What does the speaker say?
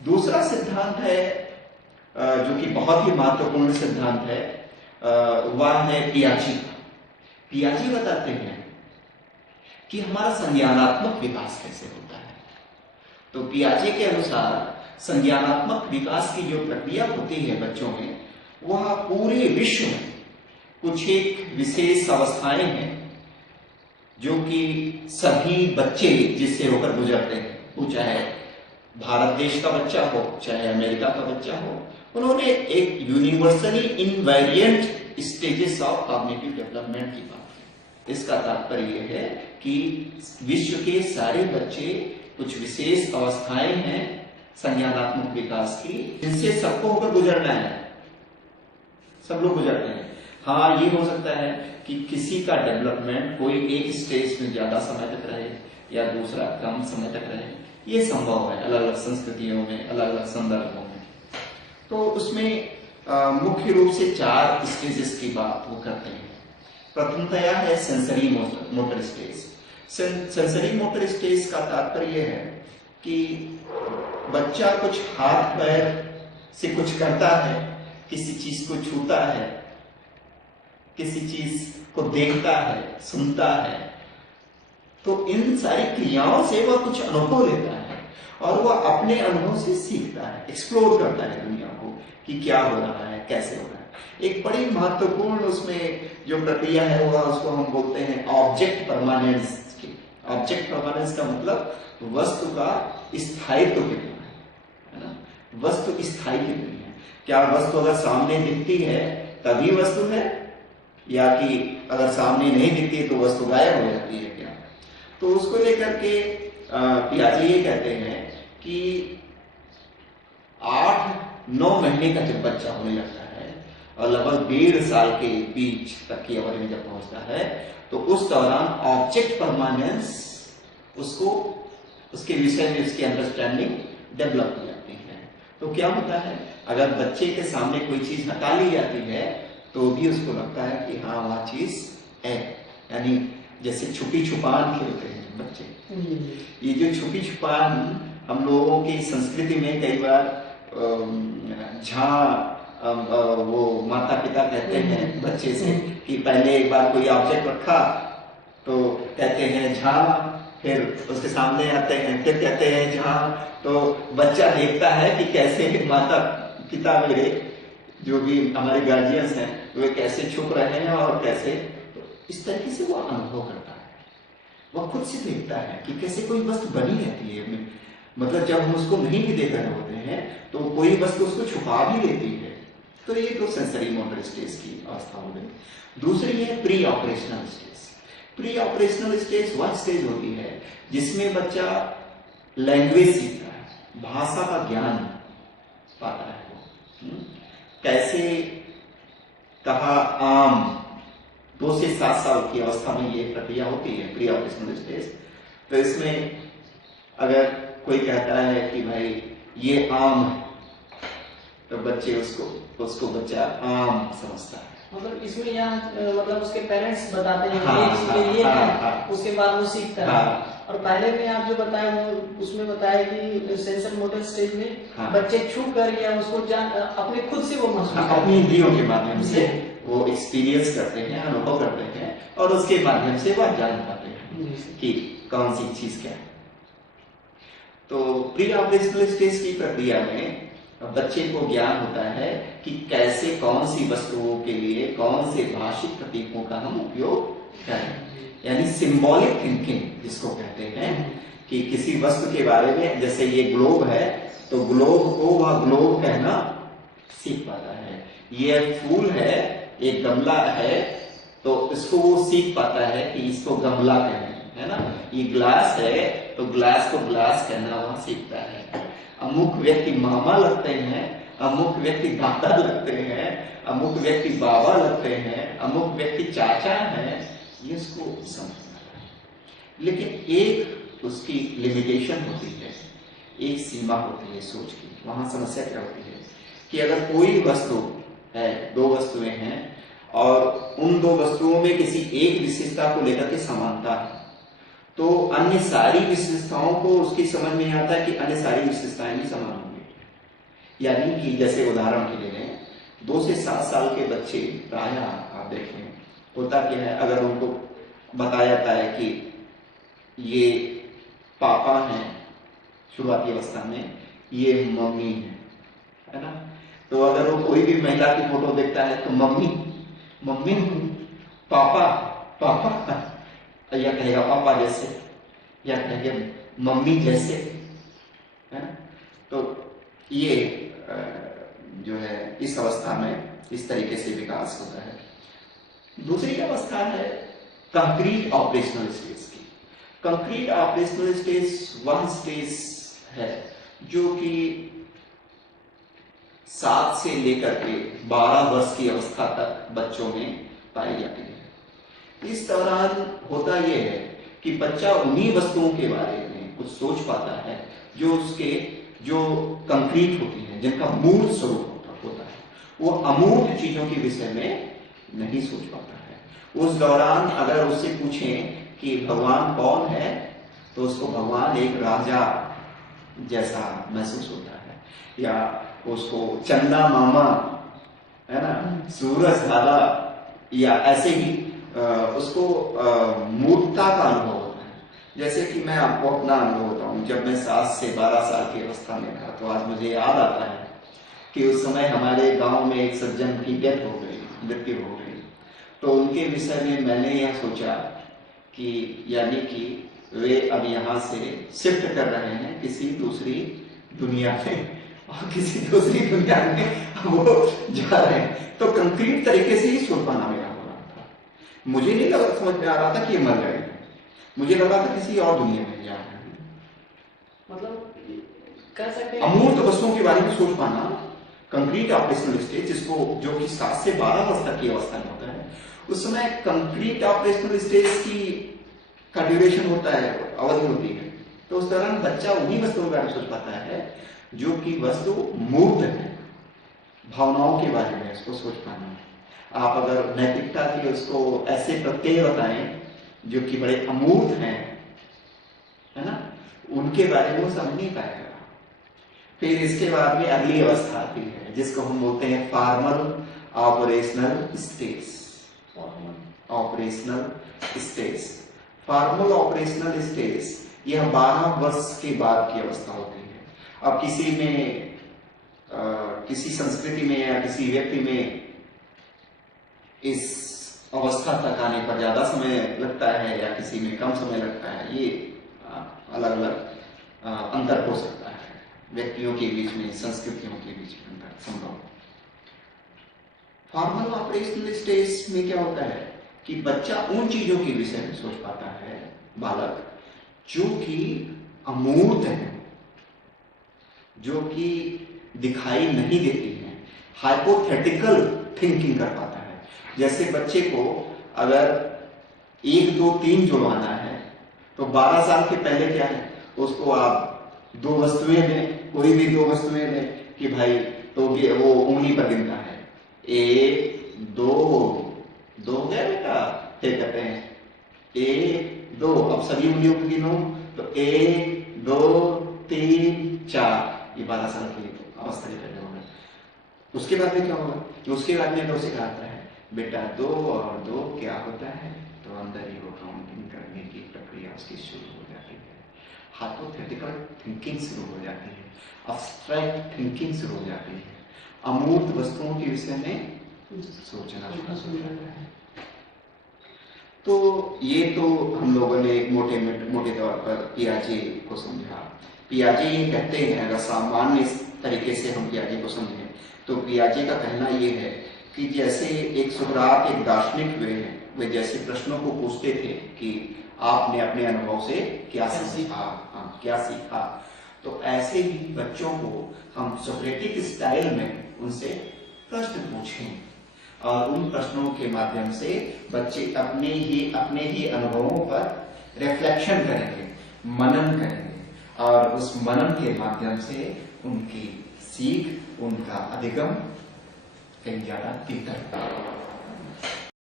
दूसरा सिद्धांत है जो कि बहुत ही महत्वपूर्ण सिद्धांत है, वह है पियाजे का। पियाजे बताते हैं कि हमारा संज्ञानात्मक विकास कैसे होता है। तो पियाजे के अनुसार संज्ञानात्मक विकास की जो प्रक्रिया होती है बच्चों में, वह पूरे विश्व में कुछ एक विशेष अवस्थाएं हैं जो कि सभी बच्चे जिससे होकर गुजरते हैं, वो चाहे भारत देश का बच्चा हो चाहे अमेरिका का बच्चा हो, उन्होंने एक universally invariant stages of cognitive development की बात की। इसका तात्पर्य यह है कि विश्व के सारे बच्चे कुछ विशेष अवस्थाएं हैं संज्ञानात्मक विकास की, जिनसे सबको होकर गुजरना है, सब लोग गुजरते हैं। हाँ, ये हो सकता है कि किसी का डेवलपमेंट कोई एक स्टेज में ज्यादा समय तक रहे या दूसरा कम समय तक रहे, ये संभव है अलग अलग संस्कृतियों में, अलग अलग संदर्भों में। तो उसमें मुख्य रूप से 4 स्टेजेस की बात वो करते हैं। प्रथमतया है sensory motor stage. Sensory motor stage का तात्पर्य है कि बच्चा कुछ हाथ पैर से कुछ करता है, किसी चीज को छूता है, किसी चीज को देखता है, सुनता है, तो इन सारी क्रियाओं से वह कुछ अनुभव लेता है और वह अपने अनुभव से सीखता है, एक्सप्लोर करता है दुनिया को कि क्या हो रहा है, कैसे हो रहा है। एक बड़ी महत्वपूर्ण उसमें जो प्रक्रिया है वह उसको हम बोलते हैं ऑब्जेक्ट परमानेंस की। ऑब्जेक्ट परमानेंस का मतलब वस्तु का स्थायित्व कितना है ना, वस्तु स्थायी कितनी है। क्या वस्तु अगर सामने दिखती है तभी वस्तु है, या कि अगर सामने नहीं दिखती तो वस्तु गायब हो जाती है क्या। तो उसको लेकर के पियाजे ये कहते हैं कि 8-9 महीने का जब बच्चा होने लगता है और लगभग 1.5 साल के बीच तक की अवधि में जब पहुंचता है, तो उस दौरान ऑब्जेक्ट परमानेंस उसको उसके विषय में उसकी अंडरस्टैंडिंग डेवलप हो जाती है। तो क्या होता है, अगर बच्चे के सामने कोई चीज हटा ली जाती है तो भी उसको लगता है कि हाँ वह चीज है। यानी जैसे छुपी छुपान खेलते हैं बच्चे, ये जो छुपी छुपान हम लोगों की संस्कृति में कई बार वो माता पिता कहते हैं बच्चे से कि पहले एक बार कोई ऑब्जेक्ट रखा तो कहते हैं झा, फिर उसके सामने आते हैं फिर कहते हैं झा। तो बच्चा देखता है कि कैसे माता पिता मेरे जो भी हमारे गार्जियंस हैं वे कैसे छुप रहे हैं और कैसे, तो इस तरीके से वो अनुभव करता है। वह खुद से देखता है कि कैसे कोई वस्तु बनी रहती है, मतलब जब हम उसको नहीं भी देख रहे होते हैं तो कोई वस्तु उसको छुपा भी लेती है। तो ये तो सेंसरी मोटर स्टेज की अवस्था हो गई। दूसरी है pre operational stage. Pre operational stage वह स्टेज होती है जिसमें बच्चा लैंग्वेज सीखता है, भाषा का ज्ञान पाता है। कैसे कहा आम, 2 से 7 साल की अवस्था में ये प्रक्रिया होती है प्री ऑपरेशनल स्टेज। तो इसमें अगर कोई कहता है कि भाई ये आम है, तो बच्चे उसको बच्चा आम समझता है। मतलब इसमें यहाँ मतलब उसके पेरेंट्स बताते हैं ये है, उसके बाद वो सीखता है। और पहले में आप जो बताया वो उसमें बताया कि सेंसर मोटर स्टेज में बच्चे छू कर या उसको अपने खुद से वो महसूस अपनी इंद्रियों के माध्यम से वो एक्सपीरियंस करते हैं, अनुभव करते हैं और उसके माध्यम से वह जान पाते हैं कि कौन सी चीज क्या है। तो प्री ऑपरेशनल स्टेज की प्रक्रिया में बच्चे को ज्ञान होता है कि कैसे कौन सी वस्तुओं के लिए कौन से भाषिक प्रतीकों का हम उपयोग करें, यानी सिंबॉलिक थिंकिंग जिसको कहते हैं कि किसी वस्तु के बारे में, जैसे ये ग्लोब है तो ग्लोब को वह ग्लोब कहना सीख पाता है। ये फूल है, एक गमला है, तो इसको वो सीख पाता है कि इसको गमला कहना है ना। ये ग्लास है तो ग्लास को ग्लास कहना वह सीखता है। अमुक व्यक्ति मामा लगते हैं, अमुक व्यक्ति दादा लगते हैं, अमुक व्यक्ति बाबा लगते हैं, अमुक व्यक्ति चाचा हैं, ये उसको समझना है। लेकिन एक उसकी लिमिटेशन होती है, एक सीमा होती है सोच की। वहां समस्या क्या होती है कि अगर कोई वस्तु है, 2 वस्तुएं हैं और उन 2 वस्तुओं में किसी एक विशेषता को लेकर के समानता है, तो अन्य सारी विशेषताओं को उसकी समझ में आता है कि अन्य सारी विशेषताएं भी समान होंगी। यानी कि जैसे उदाहरण के लिए लें, 2 से 7 साल के बच्चे प्रायः आप देखें होता क्या है, अगर उनको बताया जाता है कि ये पापा हैं शुरुआती अवस्था में, ये मम्मी है ना, तो अगर वो कोई भी महिला की फोटो देखता है तो मम्मी मम्मी, पापा पापा, या कहेगा पापा जैसे, या कहेगा मम्मी जैसे, है ना। तो ये जो है इस अवस्था में इस तरीके से विकास होता है। दूसरी अवस्था है कंक्रीट ऑपरेशनल स्टेज की। कंक्रीट ऑपरेशनल स्टेज वह स्टेज है जो कि 7 से लेकर के 12 वर्ष की अवस्था तक बच्चों में पाई जाती है। इस दौरान होता यह है कि बच्चा उन्हीं वस्तुओं के बारे में कुछ सोच पाता है जो उसके जो कंक्रीट होती हैं, जिनका मूल स्वरूप होता है। वो अमूर्त चीजों के विषय में नहीं सोच पाता है। उस दौरान अगर उससे पूछें कि भगवान कौन है, तो उसको भगवान एक राजा जैसा महसूस होता है, या उसको चंदा मामा, है ना, सूरज दादा, या ऐसे ही उसको मूर्खता का अनुभव होता है। जैसे कि मैं आपको अपना अनुभव बताऊं, जब मैं 7 से 12 साल की अवस्था में था, तो आज मुझे याद आता है कि उस समय हमारे गांव में एक सज्जन की डेथ हो गई, मृत्यु हो गई। तो उनके विषय में मैंने यह सोचा कि यानी कि वे अब यहाँ से शिफ्ट कर रहे हैं किसी दूसरी दुनिया में, और किसी दूसरी दुनिया में वो जा रहे हैं। तो कंक्रीट तरीके से ही सोच पाना मेरा हो रहा था। मुझे नहीं लगा, समझ में आ रहा था कि ये मर गए, मुझे लगा था किसी और दुनिया में जा रहे हैं। मतलब कह सकते हैं अमूर्त वस्तुओं के बारे में सोच पाना कंक्रीट ऑपरेशनल स्टेज, जिसको जो कि 7 से 12 वर्ष तक की अवस्था में होता है, उस समय कंक्रीट ऑपरेशनल स्टेज की का ड्यूरेशन होता है, अवधि होती है। तो उस दौरान बच्चा उन्हीं वस्तुओं के बारे में सोच पाता है जो कि वस्तु मूर्त है। भावनाओं के बारे में उसको सोच पाना। आप अगर नैतिकता की उसको ऐसे प्रत्यय बताएं जो कि बड़े अमूर्त हैं, है ना, उनके बारे में वो समझ नहीं पाएगा। फिर इसके बाद में अगली अवस्था आती है जिसको हम बोलते हैं formal operational stage. Operational stage, formal operational stage, यह 12 वर्ष के बाद की अवस्था होती है। अब किसी में किसी संस्कृति में या किसी व्यक्ति में इस अवस्था तक आने पर ज्यादा समय लगता है या किसी में कम समय लगता है, ये अलग अलग अंतर हो सकता है व्यक्तियों के बीच में, संस्कृतियों के बीच में अंतर संभव। फॉर्मल ऑपरेशनल स्टेज में क्या होता है कि बच्चा उन चीजों के विषय में सोच पाता है, बालक, जो कि अमूर्त है, जो कि दिखाई नहीं देती है। हाइपोथेटिकल थिंकिंग कर पाता है। जैसे बच्चे को अगर 1, 2, 3 जुड़वाना है, तो 12 साल के पहले क्या है, उसको आप 2 वस्तुएं दें, कोई भी 2 वस्तुएं दें कि भाई, तो वो उंगली पर गिनता है, 1, 2 हो गया बेटा, फिर कहते हैं 1, 2, अब सभी उंगलियों को गिनो, तो 1, 2, 3, 4, ये 12 साल की अवस्था के पहले होगा। उसके बाद में क्या होगा, उसके बाद में 2 से कहता है बेटा 2 और 2 क्या होता है, तो अंदर ही वो काउंटिंग करने की प्रक्रिया उसकी शुरू हो जाती है। हाइपोथेटिकल थिंकिंग शुरू हो जाती है, अब्स्ट्रैक्ट थिंकिंग शुरू हो जाती है, अमूर्त वस्तुओं के विषय में सोचना शुरू हो जाता है। तो ये तो हम लोगों ने मोटे तौर पर पियाजे को समझा। पियाजे ये कहते हैं, अगर सामान्य तरीके से हम पियाजे को समझें, तो पियाजे का कहना ये है कि जैसे एक सुकरात एक दार्शनिक हुए हैं, वे जैसे प्रश्नों को पूछते थे कि आपने अपने अनुभव से क्या सीखा, क्या सीखा, तो ऐसे ही बच्चों को हम सोक्रेटिक स्टाइल में उनसे प्रश्न पूछें और उन प्रश्नों के माध्यम से बच्चे अपने ही अनुभवों पर रिफ्लेक्शन करेंगे, मनन करेंगे, और उस मनन के माध्यम से उनकी सीख, उनका अधिगम कहीं ज्यादा तीव्र